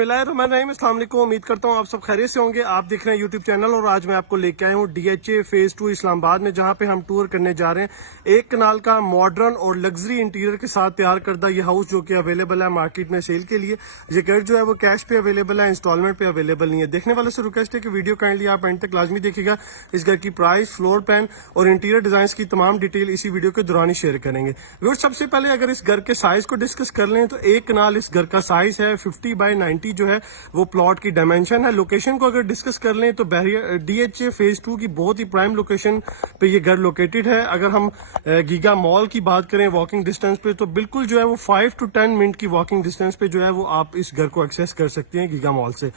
अस्सलाम वालेकुम। उम्मीद करता हूँ आप सब खैरियत से होंगे। आप देख रहे हैं यूट्यूब चैनल और आज मैं आपको लेके आया हूँ DHA फेज 2 इस्लामाबाद में, जहाँ पे हम टूर करने जा रहे हैं। एक कनाल का मॉडर्न और लग्जरी इंटीरियर के साथ तैयार करदा ये हाउस जो कि अवेलेबल है मार्केट में सेल के लिए। ये घर जो है वो कैश पे अवेलेबल है, इंस्टॉलमेंट पे अवेलेबल नहीं है। देखने वाले से रिक्वेस्ट है कि वीडियो काइंडली आप एंड तक लाजमी देखिएगा। इस घर की प्राइस, फ्लोर प्लान और इंटीरियर डिजाइन की तमाम डिटेल इसी वीडियो के दौरान ही शेयर करेंगे। सबसे पहले अगर इस घर के साइज को डिस्कस कर लें तो एक कनाल इस घर का साइज है 50 बाय 90 जो है वो प्लॉट की डायमेंशन है। लोकेशन को अगर डिस्कस कर लें तो DHA फेज 2 की बहुत ही प्राइम लोकेशन पे ये घर लोकेटेड है। अगर हम गीगा मॉल की बात करें वॉकिंग डिस्टेंस पे, तो बिल्कुल जो है वो 5 to 10 मिनट की वॉकिंग डिस्टेंस पे जो है वो आप इस घर को एक्सेस कर सकते हैं गीगा मॉल से।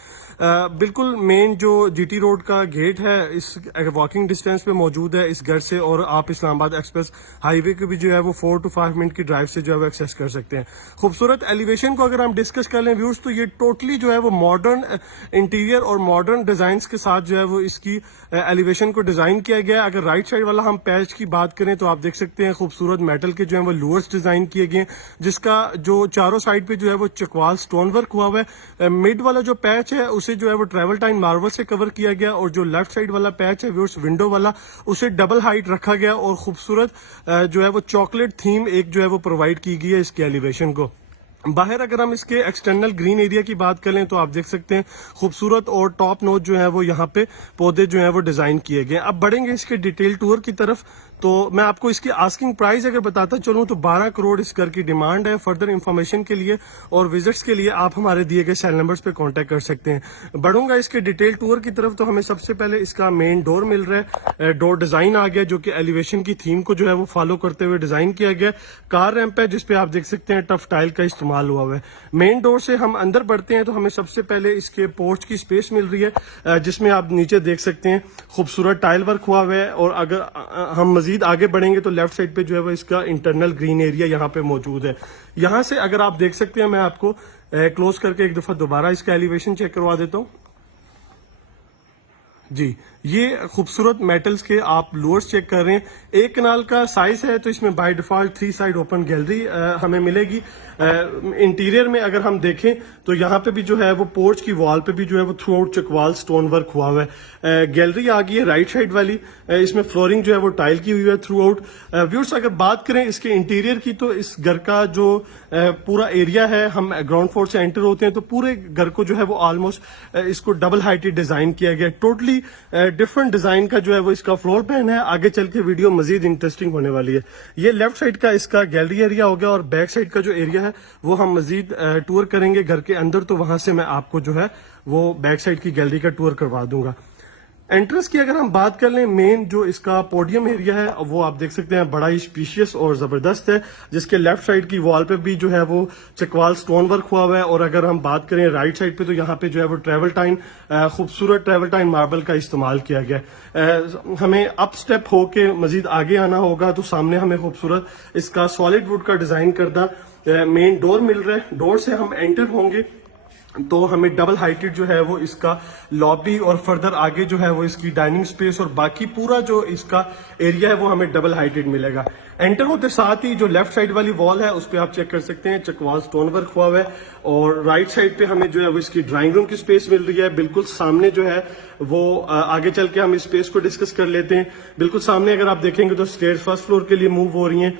बिल्कुल मेन जो GT रोड का गेट है इस वॉकिंग डिस्टेंस पे मौजूद है इस घर से, और आप इस्लामाबाद एक्सप्रेस हाईवे को भी जो है वो 4 to 5 मिनट की ड्राइव से जो है वो एक्सेस कर सकते हैं। खूबसूरत एलिवेशन को अगर हम डिस्कस कर लें व्यूअर्स, तो ये टोटली जो है वो मॉडर्न इंटीरियर और मॉडर्न डिजाइन्स के साथ जो है वो इसकी एलिवेशन को डिजाइन किया गया है। अगर राइट साइड वाला हम पैच की बात करें तो आप देख सकते हैं खूबसूरत मेटल के जो है वो लूअर्स डिजाइन किए गए, जिसका जो चारों साइड पे जो है वो चकवाल स्टोन वर्क हुआ हुआ है। मिड वाला जो पैच है उसे जो है वो ट्रेवल टाइन मार्बल से कवर किया गया, और जो लेफ्ट साइड वाला पैच है व्यूअर्स विंडो वाला, उसे डबल हाइट रखा गया और खूबसूरत जो है वो चॉकलेट थीम एक जो है वो प्रोवाइड की गई है इसके एलिवेशन को। बाहर अगर हम इसके एक्सटर्नल ग्रीन एरिया की बात करें तो आप देख सकते हैं खूबसूरत और टॉप नोट जो है वो यहाँ पे पौधे जो है वो डिजाइन किए गए। अब बढ़ेंगे इसके डिटेल टूर की तरफ, तो मैं आपको इसकी आस्किंग प्राइस अगर बताता चलूं तो 12 करोड़ इस घर की डिमांड है। फर्दर इंफॉर्मेशन के लिए और विजिट्स के लिए आप हमारे दिए गए सेल नंबर्स पे कांटेक्ट कर सकते हैं। बढ़ूंगा इसके डिटेल टूर की तरफ, तो हमें सबसे पहले इसका मेन डोर मिल रहा है। डोर डिजाइन आ गया जो कि एलिवेशन की थीम को जो है वो फॉलो करते हुए डिजाइन किया गया। कार रैंप है जिसपे आप देख सकते हैं टफ टाइल का इस्तेमाल हुआ हुआ है। मेन डोर से हम अंदर बढ़ते हैं तो हमें सबसे पहले इसके पोर्च की स्पेस मिल रही है, जिसमें आप नीचे देख सकते हैं खूबसूरत टाइल वर्क हुआ हुआ है। और अगर हम मजीद आगे बढ़ेंगे तो लेफ्ट साइड पे जो है वो इसका इंटरनल ग्रीन एरिया यहाँ पे मौजूद है। यहाँ से अगर आप देख सकते हैं, मैं आपको क्लोज करके एक दफा दोबारा इसका एलिवेशन चेक करवा देता हूँ जी। ये खूबसूरत मेटल्स के आप लोअर्स चेक कर रहे हैं। एक कनाल का साइज है तो इसमें by default 3 side open gallery हमें मिलेगी। इंटीरियर में अगर हम देखें तो यहाँ पे भी जो है वो पोर्च की वॉल पे भी जो है वो through out Chakwal stone work हुआ हुआ है। गैलरी आ गई है राइट साइड वाली, इसमें फ्लोरिंग जो है वो टाइल की हुई है थ्रू आउट। व्यूअर्स अगर बात करें इसके इंटीरियर की, तो इस घर का जो पूरा एरिया है, हम ग्राउंड फ्लोर से एंटर होते हैं तो पूरे घर को जो है वो ऑलमोस्ट इसको डबल हाइटेड डिजाइन किया गया। टोटली डिफरेंट डिजाइन का जो है वो इसका फ्लोर प्लान है। आगे चल के वीडियो मजीद इंटरेस्टिंग होने वाली है। ये लेफ्ट साइड का इसका गैलरी एरिया हो गया, और बैक साइड का जो एरिया है वो हम मजीद टूर करेंगे घर के अंदर, तो वहां से मैं आपको जो है वो बैक साइड की गैलरी का टूर करवा दूंगा। एंट्रेंस की अगर हम बात कर लें, मेन जो इसका पोडियम एरिया है वो आप देख सकते हैं बड़ा ही स्पीशियस और जबरदस्त है, जिसके लेफ्ट साइड की वॉल पे भी जो है वो चकवाल स्टोन वर्क हुआ हुआ है। और अगर हम बात करें राइट साइड पे, तो यहाँ पे जो है वो ट्रेवल टाइन खूबसूरत ट्रेवल टाइन मार्बल का इस्तेमाल किया गया। हमें अप स्टेप होके मजीद आगे आना होगा तो सामने हमें खूबसूरत इसका सॉलिड वुड का डिजाइन करदा मेन डोर मिल रहा है। डोर से हम एंटर होंगे तो हमें डबल हाइटेड जो है वो इसका लॉबी, और फर्दर आगे जो है वो इसकी डाइनिंग स्पेस और बाकी पूरा जो इसका एरिया है वो हमें डबल हाइटेड मिलेगा। एंटर होते साथ ही जो लेफ्ट साइड वाली वॉल है उस पर आप चेक कर सकते हैं चकवाल स्टोन वर्क हुआ हुआ है, और राइट साइड पे हमें जो है वो इसकी ड्राइंग रूम की स्पेस मिल रही है। बिल्कुल सामने जो है वो आगे चल के हम इस स्पेस को डिस्कस कर लेते हैं। बिल्कुल सामने अगर आप देखेंगे तो स्टेयर्स फर्स्ट फ्लोर के लिए मूव हो रही हैं।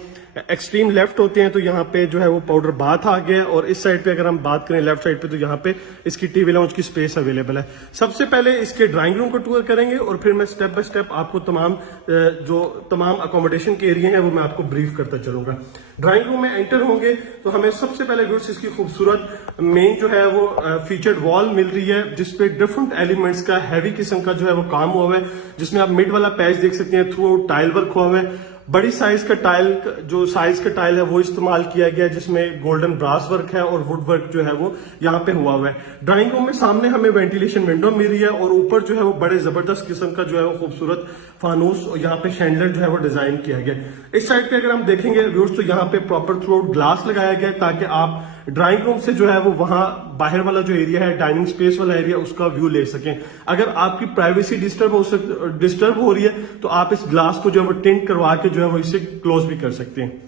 एक्सट्रीम लेफ्ट होते हैं तो यहाँ पे जो है वो पाउडर बाथ आ गया है, और इस साइड पे अगर हम बात करें लेफ्ट साइड पे तो यहाँ पे इसकी टीवी लाउंज की स्पेस अवेलेबल है। सबसे पहले इसके ड्राइंग रूम को टूर करेंगे और फिर मैं स्टेप बाय स्टेप आपको तमाम अकोमोडेशन के एरिया है वो मैं आपको ब्रीफ करता चलूंगा। ड्राइंग रूम में एंटर होंगे तो हमें सबसे पहले व्यूअर्स इसकी खूबसूरत मेन जो है वो फीचर्ड वॉल मिल रही है, जिसपे डिफरेंट एलिमेंट्स का हैवी किस्म का जो है वो काम हुआ है, जिसमें आप मिड वाला पैच देख सकते हैं थ्रू आउट टाइल वर्क हुआ है। बड़ी साइज का टाइल, जो साइज का टाइल है वो इस्तेमाल किया गया है, जिसमें गोल्डन ब्रास वर्क है और वुड वर्क जो है वो यहाँ पे हुआ हुआ है। ड्राइंग रूम में सामने हमें वेंटिलेशन विंडो मिल रही है, और ऊपर जो है वो बड़े जबरदस्त किस्म का जो है वो खूबसूरत फानूस और यहाँ पे शैंडलर जो है वो डिजाइन किया गया। इस साइड पे अगर हम देखेंगे व्यूअर्स तो यहाँ पे प्रॉपर थ्रू आउट ग्लास लगाया गया है, ताकि आप ड्राइंग रूम से जो है वो वहां बाहर वाला जो एरिया है डाइनिंग स्पेस वाला एरिया उसका व्यू ले सकें। अगर आपकी प्राइवेसी डिस्टर्ब हो रही है तो आप इस ग्लास को जो है वो टिंट करवा के जो है वो इसे क्लोज भी कर सकते हैं।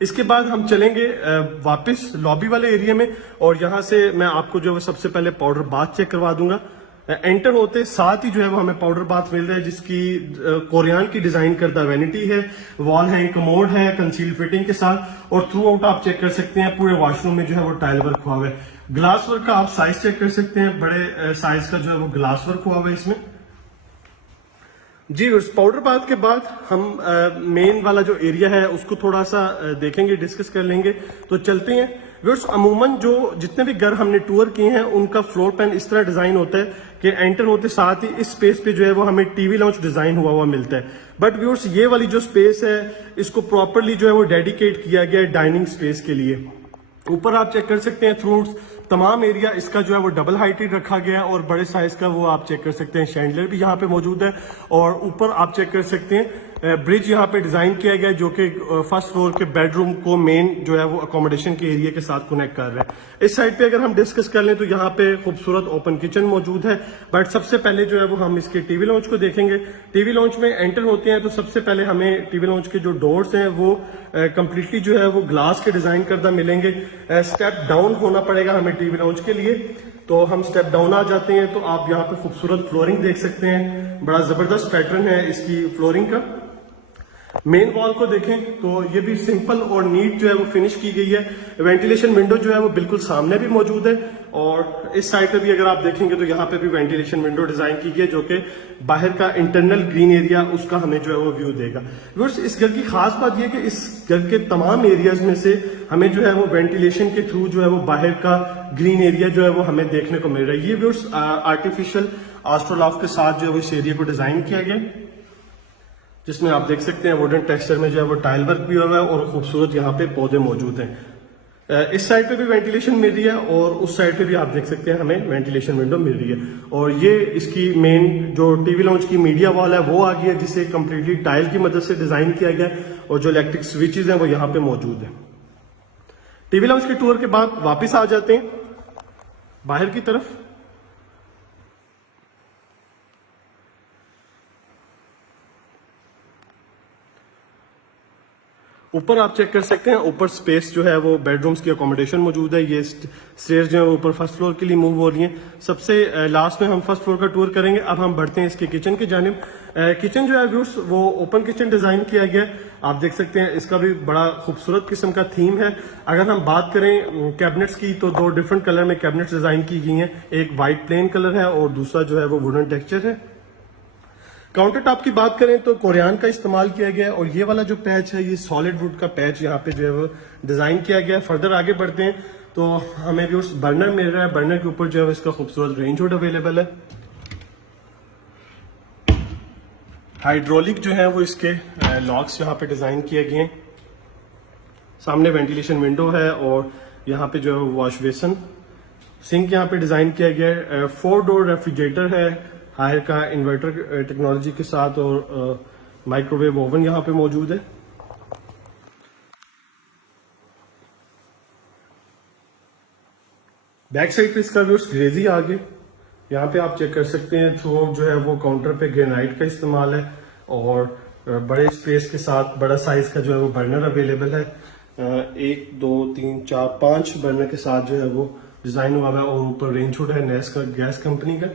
इसके बाद हम चलेंगे वापस लॉबी वाले एरिया में, और यहाँ से मैं आपको जो है सबसे पहले पाउडर बाथ चेक करवा दूंगा। एंटर होते साथ ही जो है वो हमें पाउडर बाथ मिल रहा है, जिसकी कोरियान की डिजाइन करदा वैनिटी है, वॉल है, कमोड है कंसील फिटिंग के साथ, और थ्रू आउट आप चेक कर सकते हैं पूरे वॉशरूम में जो है वो टाइल वर्क हुआ हुआ है। ग्लास वर्क का आप साइज चेक कर सकते हैं, बड़े साइज का जो है वो ग्लास वर्क हुआ हुआ है इसमें। जी पाउडर बाथ के बाद हम मेन वाला जो एरिया है उसको थोड़ा सा देखेंगे, डिस्कस कर लेंगे। तो चलते हैं व्यूअर्स। अमूमन जो जितने भी घर हमने टूर किए हैं उनका फ्लोर प्लान इस तरह डिजाइन होता है कि एंटर होते साथ ही इस स्पेस पे जो है वो हमें टीवी लॉन्च डिजाइन हुआ मिलता है। बट व्यूअर्स ये वाली जो स्पेस है इसको प्रॉपरली जो है वो डेडिकेट किया गया है डाइनिंग स्पेस के लिए। ऊपर आप चेक कर सकते हैं थ्रू तमाम एरिया इसका जो है वो डबल हाइटेड रखा गया है, और बड़े साइज का वो आप चेक कर सकते हैं शैंडलर भी यहाँ पे मौजूद है। और ऊपर आप चेक कर सकते हैं ब्रिज यहाँ पे डिजाइन किया गया है, जो कि फर्स्ट फ्लोर के बेडरूम को मेन जो है वो अकोमोडेशन के एरिया के साथ कनेक्ट कर रहा है। इस साइड पे अगर हम डिस्कस कर लें तो यहाँ पे खूबसूरत ओपन किचन मौजूद है। बट सबसे पहले जो है वो हम इसके टीवी लॉन्च को देखेंगे। टीवी लॉन्च में एंटर होते हैं तो सबसे पहले हमें टीवी लॉन्च के जो डोर्स हैं वो कंप्लीटली जो है वो ग्लास के डिजाइन करदा मिलेंगे। स्टेप डाउन होना पड़ेगा हमें टीवी लॉन्च के लिए, तो हम स्टेप डाउन आ जाते हैं तो आप यहाँ पे खूबसूरत फ्लोरिंग देख सकते हैं, बड़ा जबरदस्त पैटर्न है इसकी फ्लोरिंग का। मेन वॉल को देखें तो ये भी सिंपल और नीट जो है वो फिनिश की गई है। वेंटिलेशन विंडो जो है वो बिल्कुल सामने भी मौजूद है, और इस साइड पे भी अगर आप देखेंगे तो यहाँ पे भी वेंटिलेशन विंडो डिजाइन की गई है, जो कि बाहर का इंटरनल ग्रीन एरिया उसका हमें जो है वो व्यू देगा। व्यूअर्स इस घर की खास बात यह कि इस घर के तमाम एरियाज में से हमें जो है वो वेंटिलेशन के थ्रू जो है वो बाहर का ग्रीन एरिया जो है वो हमें देखने को मिल रहा है। ये व्यूअर्स आर्टिफिशियल एस्ट्रोलाफ के साथ जो है वो इस एरिया को डिजाइन किया गया, जिसमें आप देख सकते हैं वुडन टेक्सचर में जो है वो टाइल वर्क भी हुआ है, और खूबसूरत यहाँ पे पौधे मौजूद हैं। इस साइड पे भी वेंटिलेशन मिल रही है, और उस साइड पे भी आप देख सकते हैं हमें वेंटिलेशन विंडो मिल रही है। और ये इसकी मेन जो टीवी लॉन्च की मीडिया वॉल है वो आ गई है, जिसे कंप्लीटली टाइल की मदद से डिजाइन किया गया है, और जो इलेक्ट्रिक स्विचेज हैं वो यहाँ पे मौजूद है। टीवी लॉन्च के टूर के बाद वापिस आ जाते हैं बाहर की तरफ। ऊपर आप चेक कर सकते हैं, ऊपर स्पेस जो है वो बेडरूम्स की अकोमोडेशन मौजूद है। ये स्टेयर्स जो है वो ऊपर फर्स्ट फ्लोर के लिए मूव हो रही हैं। सबसे लास्ट में हम फर्स्ट फ्लोर का टूर करेंगे। अब हम बढ़ते हैं इसके किचन की जानिब। किचन जो है व्यूअर्स वो ओपन किचन डिजाइन किया गया है, आप देख सकते हैं। इसका भी बड़ा खूबसूरत किस्म का थीम है। अगर हम बात करें कैबिनेट्स की तो दो डिफरेंट कलर में कैबिनेट्स डिजाइन की गई हैं, एक व्हाइट प्लेन कलर है और दूसरा जो है वो वुडन टेक्सचर है। काउंटर टॉप की बात करें तो कोरियान का इस्तेमाल किया गया है, और ये वाला जो पैच है ये सॉलिड वुड का पैच यहाँ पे जो है वो डिजाइन किया गया है। फर्दर आगे बढ़ते हैं तो हमें भी उस बर्नर मिल रहा है। बर्नर के ऊपर जो है इसका खूबसूरत रेंज हुड अवेलेबल है। हाइड्रोलिक जो है वो इसके लॉक्स यहाँ पे डिजाइन किए गए हैं। सामने वेंटिलेशन विंडो है, और यहाँ पे जो है वॉश बेसन, सिंक यहाँ पे डिजाइन किया गया है। 4 डोर रेफ्रिजरेटर है हायर का इन्वर्टर टेक्नोलॉजी के साथ, और माइक्रोवेव ओवन यहाँ पे मौजूद है। बैक साइड पे इसका व्यूअर्स ग्लेजी आ गए। यहाँ पे आप चेक कर सकते हैं थ्रू आउट जो है वो काउंटर पे ग्रेनाइट का इस्तेमाल है, और बड़े स्पेस के साथ बड़ा साइज का जो है वो बर्नर अवेलेबल है। 1 2 3 4 5 बर्नर के साथ जो है वो डिजाइन हुआ है, और ऊपर रेंज हुड है नेस का, गैस कंपनी का।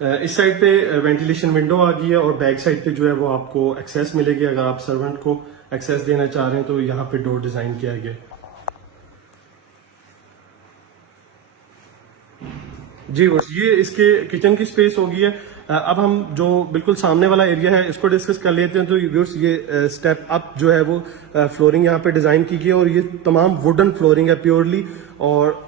इस साइड पे वेंटिलेशन विंडो आ गई है, और बैक साइड पे जो है वो आपको एक्सेस मिलेगी। अगर आप सर्वेंट को एक्सेस देना चाह रहे हैं तो यहाँ पे डोर डिजाइन किया गया है। जी ये इसके किचन की स्पेस हो गई है। अब हम जो बिल्कुल सामने वाला एरिया है इसको डिस्कस कर लेते हैं। तो व्यूअर्स ये स्टेप अप जो है वो फ्लोरिंग यहाँ पे डिजाइन की गई है, और ये तमाम वुडन फ्लोरिंग है प्योरली। और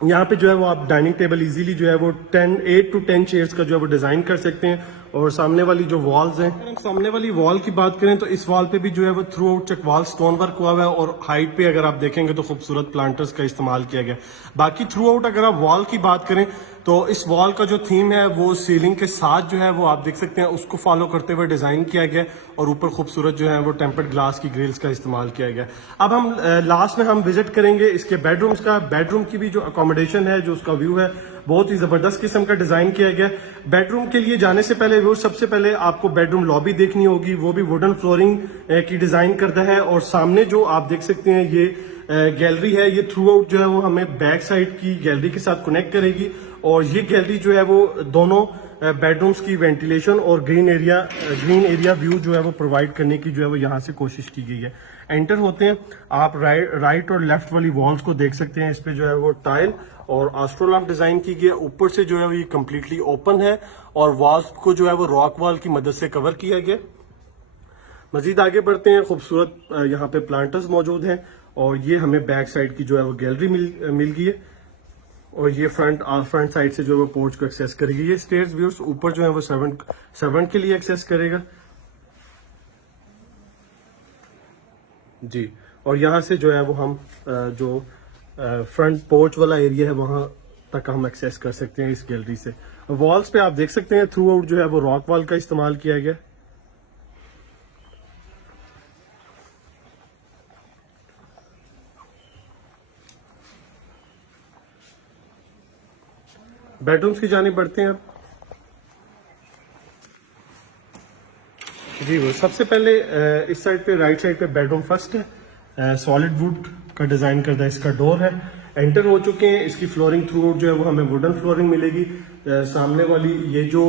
यहाँ पे जो है वो आप डाइनिंग टेबल इजीली जो है वो 8 to 10 चेयर्स का जो है वो डिजाइन कर सकते हैं। और सामने वाली जो वॉल्स हैं, अगर हम सामने वाली वॉल की बात करें तो इस वॉल पे भी जो है वो through out Chakwal stone work हुआ हुआ है, और हाइट पे अगर आप देखेंगे तो खूबसूरत प्लांटर्स का इस्तेमाल किया गया। बाकी थ्रू आउट अगर आप वॉल की बात करें तो इस वॉल का जो थीम है वो सीलिंग के साथ जो है वो आप देख सकते हैं उसको फॉलो करते हुए डिज़ाइन किया गया और ऊपर खूबसूरत जो है वो टेम्पर्ड ग्लास की ग्रिल्स का इस्तेमाल किया गया। अब हम लास्ट में हम विजिट करेंगे इसके बेडरूम्स का। बेडरूम की भी जो अकोमोडेशन है, जो उसका व्यू है, बहुत ही ज़बरदस्त किस्म का डिज़ाइन किया गया। बेडरूम के लिए जाने से पहले व्यू सबसे पहले आपको बेडरूम लॉबी देखनी होगी, वो भी वुडन फ्लोरिंग की डिज़ाइन करता है। और सामने जो आप देख सकते हैं ये गैलरी है, ये थ्रू आउट जो है वो हमें बैक साइड की गैलरी के साथ कनेक्ट करेगी। और ये गैलरी जो है वो दोनों बेडरूम्स की वेंटिलेशन और ग्रीन एरिया व्यू जो है वो प्रोवाइड करने की जो है वो यहाँ से कोशिश की गई है। एंटर होते हैं आप राइट और लेफ्ट वाली वॉल्स को देख सकते हैं। इस पे जो है वो टाइल और एस्ट्रोलॉफ डिजाइन की गई है। ऊपर से जो है वो ये कम्प्लीटली ओपन है और वॉल्स को जो है वो रॉक वॉल की मदद से कवर किया गया। मजीद आगे बढ़ते हैं, खूबसूरत यहाँ पे प्लांटर्स मौजूद हैं और ये हमें बैक साइड की जो है वो गैलरी मिल गई है। और ये फ्रंट साइड से जो है वो पोर्च को एक्सेस करेगी। ये स्टेयर्स व्यूअर्स ऊपर जो है वो सर्वेंट के लिए एक्सेस करेगा जी। और यहाँ से जो है वो हम जो फ्रंट पोर्च वाला एरिया है वहां तक हम एक्सेस कर सकते हैं इस गैलरी से। वॉल्स पे आप देख सकते हैं थ्रू आउट जो है वो रॉक वॉल का इस्तेमाल किया गया। बेडरूम्स की जानिब बढ़ते हैं अब जी। वो सबसे पहले इस साइड पे राइट साइड पे बेडरूम फर्स्ट है। सॉलिड वुड का डिजाइन करता है, इसका डोर है। एंटर हो चुके हैं, इसकी फ्लोरिंग थ्रू आउट जो है वो हमें वुडन फ्लोरिंग मिलेगी। सामने वाली ये जो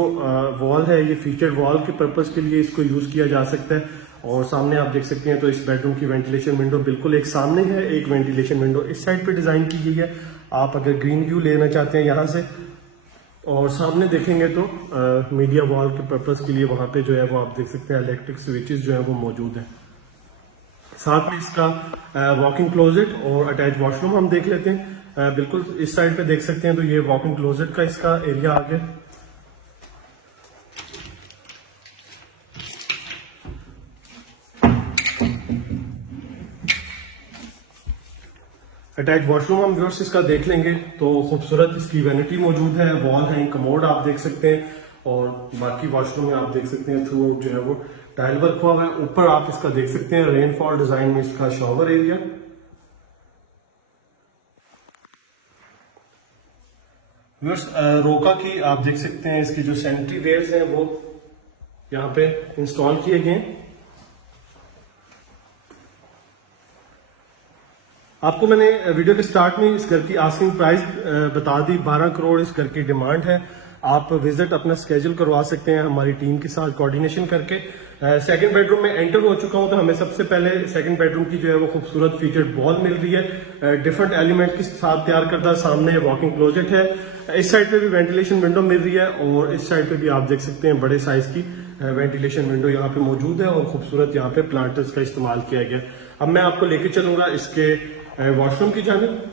वॉल है ये फीचर्ड वॉल के पर्पस के लिए इसको यूज किया जा सकता है। और सामने आप देख सकते हैं तो इस बेडरूम की वेंटिलेशन विंडो बिल्कुल एक सामने है, एक वेंटिलेशन विंडो इस साइड पे डिजाइन की गई है। आप अगर ग्रीन व्यू लेना चाहते हैं यहाँ से और सामने देखेंगे तो मीडिया वॉल के पर्पस के लिए वहां पे जो है वो आप देख सकते हैं इलेक्ट्रिक स्विचेस जो है वो मौजूद है। साथ में इसका वॉकिंग क्लोजेट और अटैच वॉशरूम हम देख लेते हैं। बिल्कुल इस साइड पे देख सकते हैं तो ये वॉकिंग क्लोजेट का इसका एरिया आ गया। अटैच वॉशरूम हम व्यूअर्स इसका देख लेंगे तो खूबसूरत इसकी वैनिटी मौजूद है, वॉल है, कमोड आप देख सकते हैं। और बाकी वॉशरूम में आप देख सकते हैं थ्रू आउट जो है वो टाइल वर्क हुआ है। ऊपर आप इसका देख सकते हैं रेनफॉल डिजाइन में इसका शॉवर एरिया। व्यूअर्स रोका की आप देख सकते हैं इसकी जो सैनिटरी वेयर्स हैं वो यहाँ पे इंस्टॉल किए गए हैं। आपको मैंने वीडियो के स्टार्ट में इस घर की आस्किंग प्राइस बता दी, 12 करोड़ इस घर की डिमांड है। आप विजिट अपना स्केड्यूल करवा सकते हैं हमारी टीम के साथ कोऑर्डिनेशन करके। सेकंड बेडरूम में एंटर हो चुका हूं तो हमें सबसे पहले सेकंड बेडरूम की जो है वो खूबसूरत फीचर्ड वॉल मिल रही है, डिफरेंट एलिमेंट के साथ तैयार करता। सामने वॉकिंग क्लोजेट है, इस साइड पे भी वेंटिलेशन विंडो मिल रही है और इस साइड पे भी आप देख सकते हैं बड़े साइज की वेंटिलेशन विंडो यहाँ पे मौजूद है और खूबसूरत यहाँ पे प्लांटर्स का इस्तेमाल किया गया। अब मैं आपको लेके चलूंगा इसके वॉशरूम की जानिब।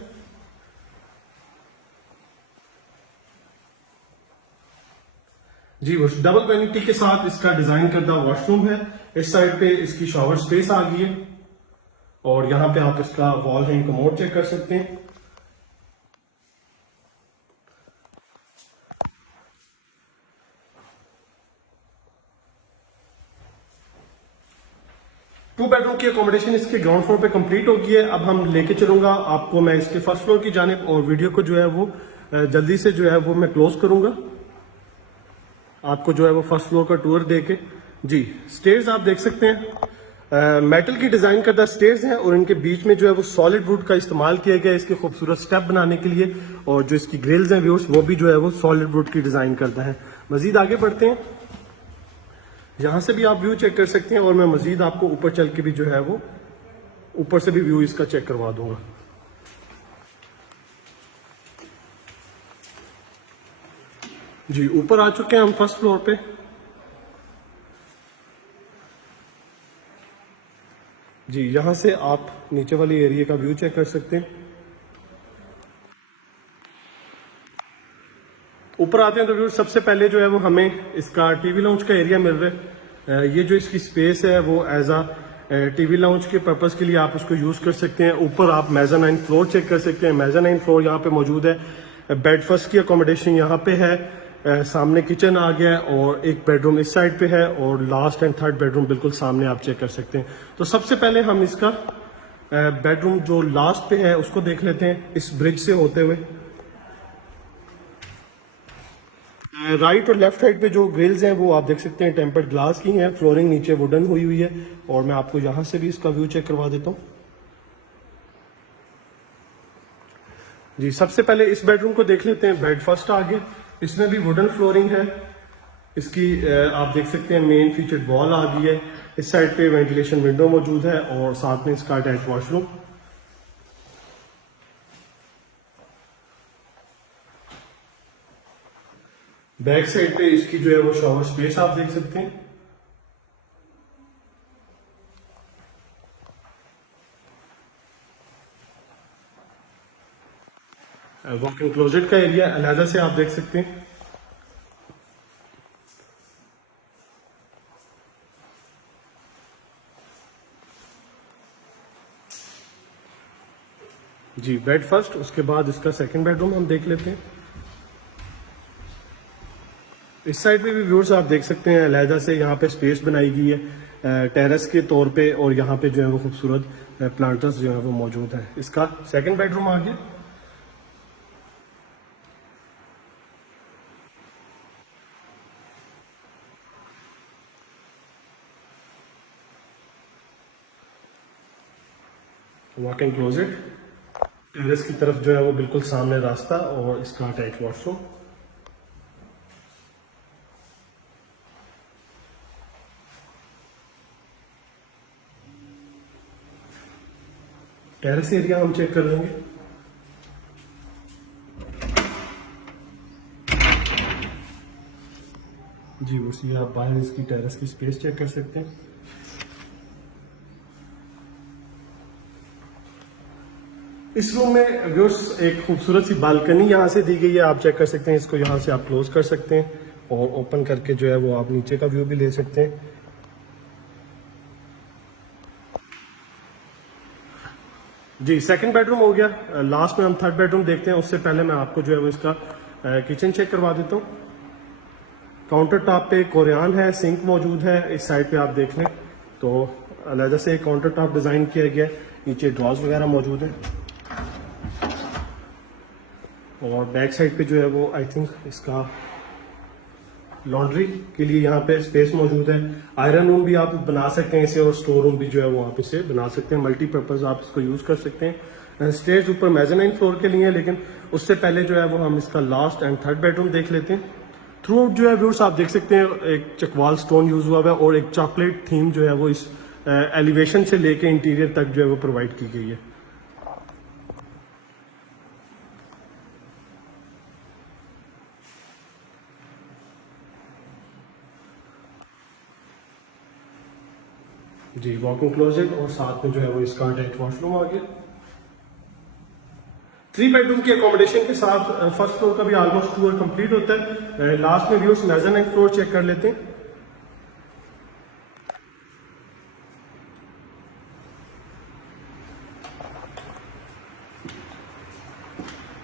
जी वो डबल वैनिटी के साथ इसका डिजाइन करता वॉशरूम है। इस साइड पे इसकी शॉवर स्पेस आ गई है और यहाँ पे आप इसका वॉल हैंग कमोड चेक कर सकते हैं। टू बेडरूम की अकोमोडेशन इसके ग्राउंड फ्लोर पे कंप्लीट हो गई है। अब हम लेके चलूंगा आपको मैं इसके फर्स्ट फ्लोर की जानिब और वीडियो को जो है वो जल्दी से जो है वो मैं क्लोज करूंगा, आपको जो है वो फर्स्ट फ्लोर का टूर देके। जी स्टेयर्स आप देख सकते हैं, मेटल की डिजाइन करदा स्टेयर्स हैं और इनके बीच में जो है वो सॉलिड वुड का इस्तेमाल किया गया है इसके खूबसूरत स्टेप बनाने के लिए। और जो इसकी ग्रिल्स हैं व्यूअर्स वो भी जो है वो सॉलिड वुड की डिजाइन करता है। मजीद आगे बढ़ते हैं, यहां से भी आप व्यू चेक कर सकते हैं और मैं मजीद आपको ऊपर चल के भी जो है वो ऊपर से भी व्यू इसका चेक करवा दूंगा। जी ऊपर आ चुके हैं हम फर्स्ट फ्लोर पे। जी यहां से आप नीचे वाली एरिया का व्यू चेक कर सकते हैं। ऊपर आते हैं तो व्यू सबसे पहले जो है वो हमें इसका टीवी लाउंज का एरिया मिल रहा है। ये जो इसकी स्पेस है वो एज अ टीवी लाउंज के पर्पस के लिए आप उसको यूज कर सकते हैं। ऊपर आप मेजानाइन फ्लोर चेक कर सकते हैं, मेजानाइन फ्लोर यहाँ पे मौजूद है। बेड फर्स्ट की अकोमोडेशन यहाँ पे है, सामने किचन आ गया है और एक बेडरूम इस साइड पे है और लास्ट एंड थर्ड बेडरूम बिल्कुल सामने आप चेक कर सकते हैं। तो सबसे पहले हम इसका बेडरूम जो लास्ट पे है उसको देख लेते हैं इस ब्रिज से होते हुए। राइट और लेफ्ट साइड पे जो ग्रिल्स हैं वो आप देख सकते हैं टेम्पर्ड ग्लास की हैं, फ्लोरिंग नीचे वुडन हुई है और मैं आपको यहां से भी इसका व्यू चेक करवा देता हूं। जी सबसे पहले इस बेडरूम को देख लेते हैं। बेड फर्स्ट आ गया, इसमें भी वुडन फ्लोरिंग है। इसकी आप देख सकते हैं मेन फीचर्ड वॉल आ गई है। इस साइड पे वेंटिलेशन विंडो मौजूद है और साथ में इसका अटैच वॉशरूम। बैक साइड पे इसकी जो है वो शॉवर स्पेस आप देख सकते हैं। वॉक इन क्लोजेट का एरिया अलहदा से आप देख सकते हैं। जी बेड फर्स्ट, उसके बाद इसका सेकंड बेडरूम हम देख लेते हैं। इस साइड पे भी व्यूअर्स आप देख सकते हैं अलहदा से यहाँ पे स्पेस बनाई गई है टेरेस के तौर पे और यहाँ पे जो है वो खूबसूरत प्लांटर्स जो है वो मौजूद है। इसका सेकंड बेडरूम आ गया। वॉक इन क्लोजेट, टेरेस की तरफ जो है वो बिल्कुल सामने रास्ता और इसका अटैच वॉशरूम। टेरेस एरिया हम चेक कर लेंगे। जी उसी आप बाहर इसकी टेरेस की स्पेस चेक कर सकते हैं। इस रूम में व्यूअर्स एक खूबसूरत सी बालकनी यहाँ से दी गई है, आप चेक कर सकते हैं। इसको यहाँ से आप क्लोज कर सकते हैं और ओपन करके जो है वो आप नीचे का व्यू भी ले सकते हैं। जी सेकंड बेडरूम हो गया। लास्ट में हम थर्ड बेडरूम देखते हैं, उससे पहले मैं आपको जो है वो इसका किचन चेक करवा देता हूँ। काउंटर टॉप पे कोरियान है, सिंक मौजूद है। इस साइड पे आप देख लें तो अलहदा से काउंटर टॉप डिजाइन किया गया है, नीचे ड्रॉज वगैरह मौजूद है और बैक साइड पे जो है वो आई थिंक इसका लॉन्ड्री के लिए यहाँ पे स्पेस मौजूद है। आयरन रूम भी आप बना सकते हैं इसे और स्टोर रूम भी जो है वो आप इसे बना सकते हैं। मल्टीपर्पज आप इसको यूज कर सकते हैं। स्टेयर्स ऊपर मेजनाइन फ्लोर के लिए है, लेकिन उससे पहले जो है वो हम इसका लास्ट एंड थर्ड बेडरूम देख लेते हैं। थ्रू आउट जो है व्यूअर्स आप देख सकते हैं एक चकवाल स्टोन यूज हुआ है और एक चॉकलेट थीम जो है वो इस एलिवेशन से लेके इंटीरियर तक जो है वो प्रोवाइड की गई है। जी वॉक इन क्लोजेट और साथ में जो है वो इसका अटैच वॉशरूम आ गया। 3 बेडरूम की अकोमोडेशन के साथ फर्स्ट फ्लोर का भी ऑलमोस्ट टूर कंप्लीट होता है। लास्ट में व्यूअर्स मेजरमेंट फ्लोर चेक कर लेते हैं।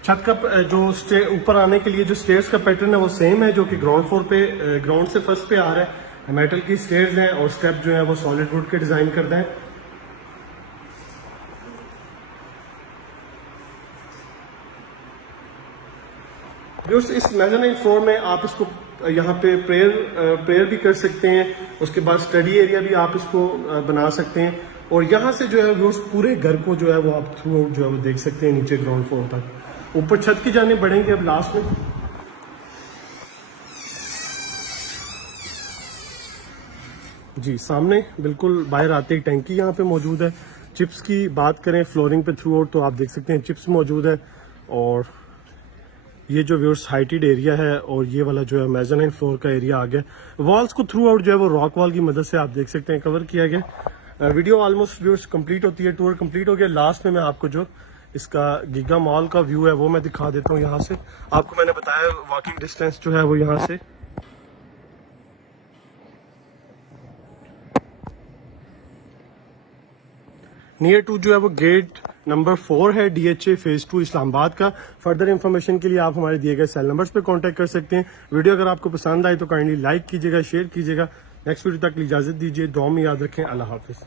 छत का जो ऊपर आने के लिए जो स्टेयर्स का पैटर्न है वो सेम है, जो कि ग्राउंड फ्लोर पे ग्राउंड से फर्स्ट पे आ रहा है। मेटल की स्टेयर्स हैं और स्टेप जो है वो सॉलिड वुड के डिजाइन करता है। इस मेजरमेंट फ्लोर में आप इसको यहाँ पे प्रेयर भी कर सकते हैं। उसके बाद स्टडी एरिया भी आप इसको बना सकते हैं और यहाँ से जो है वो पूरे घर को जो है वो आप थ्रू आउट जो है वो देख सकते हैं नीचे ग्राउंड फ्लोर तक। ऊपर छत की जाने बढ़ेंगे अब लास्ट में। जी सामने बिल्कुल बाहर आते ही टैंकी यहाँ पे मौजूद है। चिप्स की बात करें फ्लोरिंग पे थ्रू आउट तो आप देख सकते हैं चिप्स मौजूद है और ये जो व्यूअर्स हाइटेड एरिया है और ये वाला जो है मेजरमेंट फ्लोर का एरिया आ गया। वॉल्स को थ्रू आउट जो है वो रॉक वॉल की मदद से आप देख सकते हैं कवर किया गया। वीडियो ऑलमोस्ट व्यूअर्स कंप्लीट होती है, टूर कंप्लीट हो गया। लास्ट में मैं आपको जो इसका गीगा मॉल का व्यू है वो मैं दिखा देता हूँ। यहाँ से आपको मैंने बताया वॉकिंग डिस्टेंस जो है वो यहाँ से नियर टू जो है वो गेट नंबर 4 है DHA फेज 2 इस्लामाबाद का। फर्दर इन्फॉर्मेशन के लिए आप हमारे दिए गए सेल नंबर्स पे कांटेक्ट कर सकते हैं। वीडियो अगर आपको पसंद आए तो काइंडली लाइक कीजिएगा, शेयर कीजिएगा। नेक्स्ट वीडियो तक इजाजत दीजिए, दुआ में याद रखें। अल्लाह हाफिज।